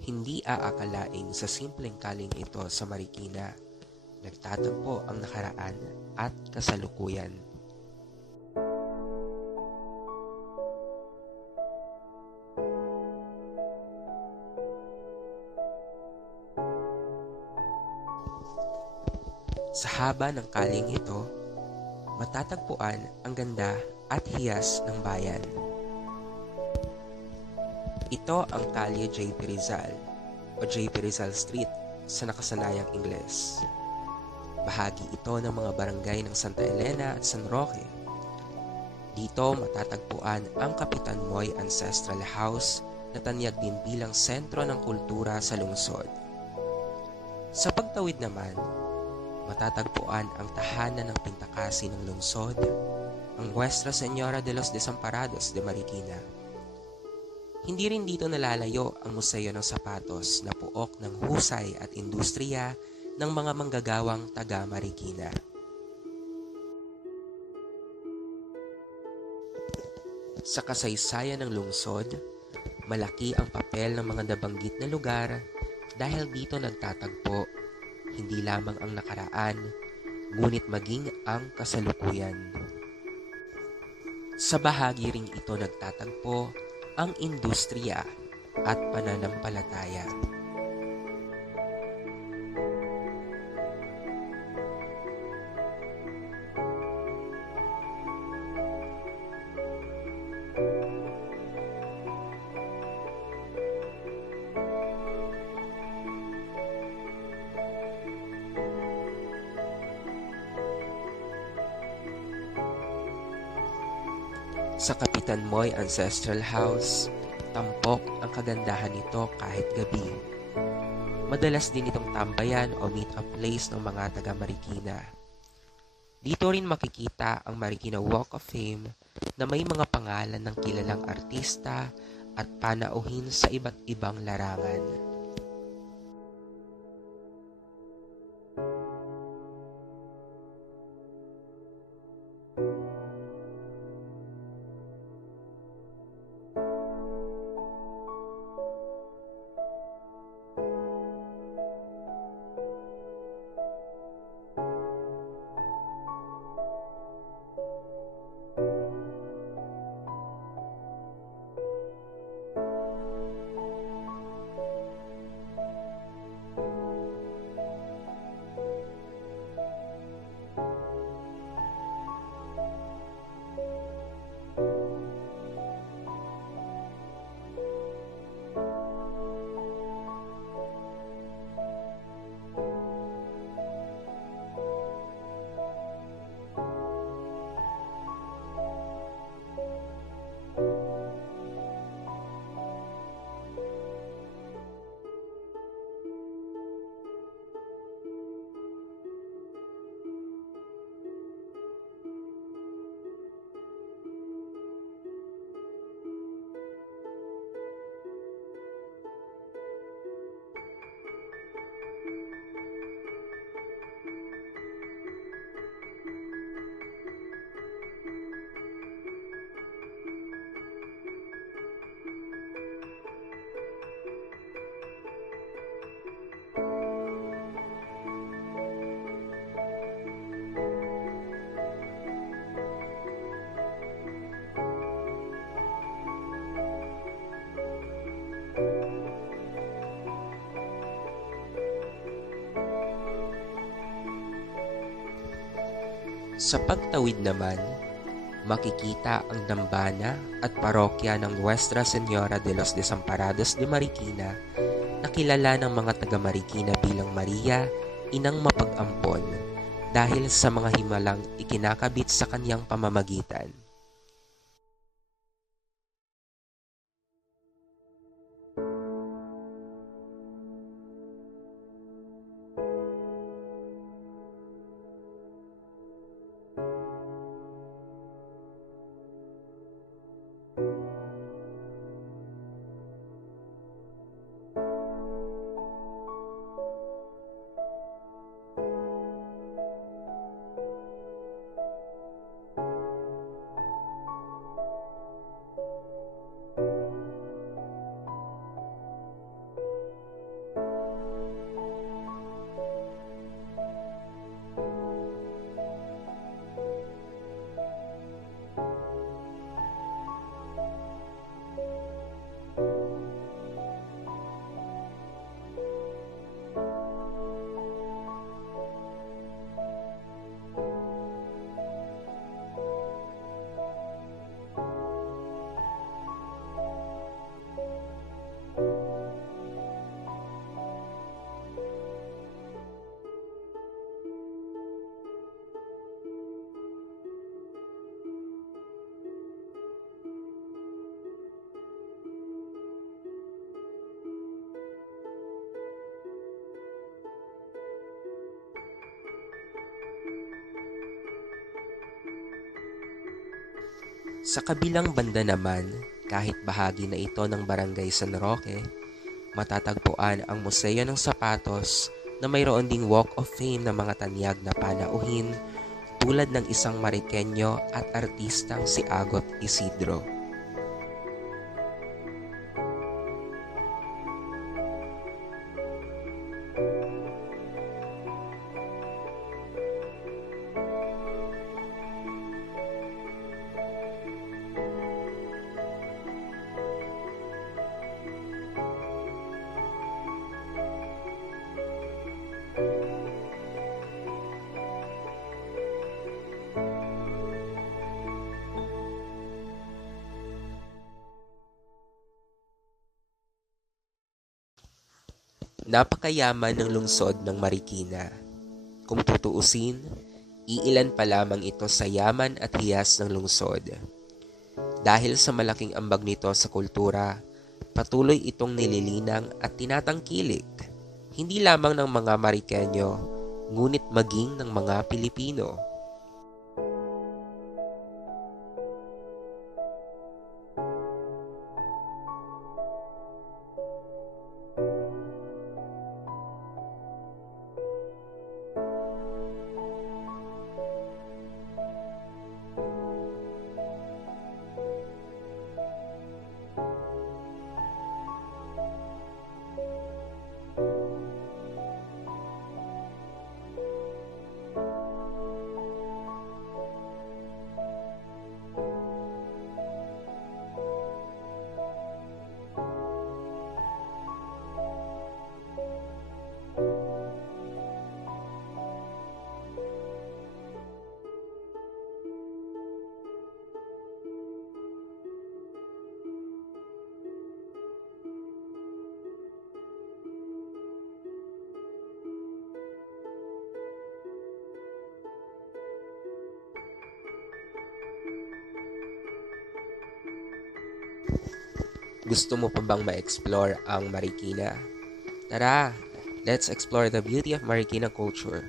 Hindi aakalaing sa simpleng kaling ito sa Marikina, nagtatagpo ang nakaraan at kasalukuyan. Sa haba ng kaling ito, matatagpuan ang ganda at hiyas ng bayan. Ito ang kalye J.P. Rizal o J.P. Rizal Street sa nakasanayang Ingles. Bahagi ito ng mga barangay ng Santa Elena at San Roque. Dito matatagpuan ang Kapitan Moy Ancestral House na tanyag din bilang sentro ng kultura sa lungsod. Sa pagtawid naman, matatagpuan ang tahanan ng pintakasi ng lungsod, ang Nuestra Señora de los Desamparados de Marikina. Hindi rin dito nalalayo ang Museo ng Sapatos na puok ng husay at industriya ng mga manggagawang taga Marikina. Sa kasaysayan ng lungsod, malaki ang papel ng mga nabanggit na lugar dahil dito nagtatagpo hindi lamang ang nakaraan, ngunit maging ang kasalukuyan. Sa bahagi ring ito nagtatagpo ang industriya at pananampalataya. Sa Kapitan Moy Ancestral House, tampok ang kagandahan nito kahit gabi. Madalas din itong tambayan o meet-up place ng mga taga Marikina. Dito rin makikita ang Marikina Walk of Fame na may mga pangalan ng kilalang artista at panauhin sa iba't ibang larangan. Sa pagtawid naman, makikita ang dambana at parokya ng Nuestra Señora de los Desamparados de Marikina na kilala ng mga taga Marikina bilang Maria, inang mapag-ampon dahil sa mga himalang ikinakabit sa kanyang pamamagitan. Sa kabilang banda naman, kahit bahagi na ito ng Barangay San Roque, matatagpuan ang Museo ng Sapatos na mayroon ding Walk of Fame ng mga tanyag na panauhin tulad ng isang Marikenyo at artistang si Agot Isidro. Napakayaman ng lungsod ng Marikina. Kung tutuusin, iilan pa lamang ito sa yaman at hiyas ng lungsod. Dahil sa malaking ambag nito sa kultura, patuloy itong nililinang at tinatangkilik, hindi lamang ng mga Marikenyo, ngunit maging ng mga Pilipino. Gusto mo pa bang ma-explore ang Marikina? Tara, let's explore the beauty of Marikina culture.